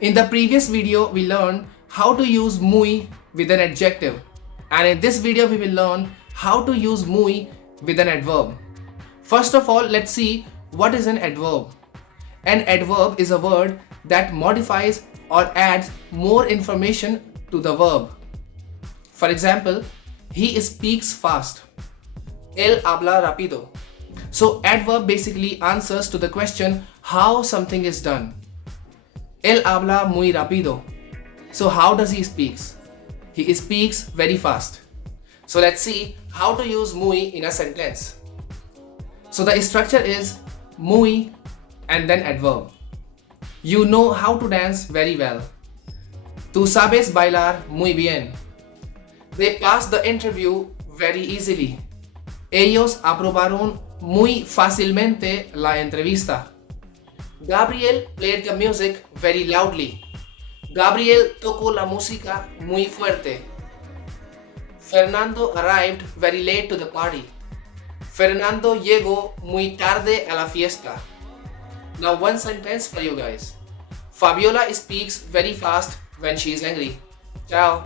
In the previous video, we learned how to use muy with an adjective. And in this video, we will learn how to use muy with an adverb. First of all, let's see what is an adverb. An adverb is a word that modifies or adds more information to the verb. For example, he speaks fast. Él habla rápido. So adverb basically answers to the question how something is done. Él habla muy rápido. So how does he speaks? He speaks very fast. So let's see how to use muy in a sentence. So the structure is muy and then adverb. You know how to dance very well. Tú sabes bailar muy bien. They passed the interview very easily. Ellos aprobaron muy fácilmente la entrevista. Gabriel played the music very loudly. Gabriel tocó la música muy fuerte. Fernando arrived very late to the party. Fernando llegó muy tarde a la fiesta. Now one sentence for you guys. Fabiola speaks very fast when she is angry. Ciao.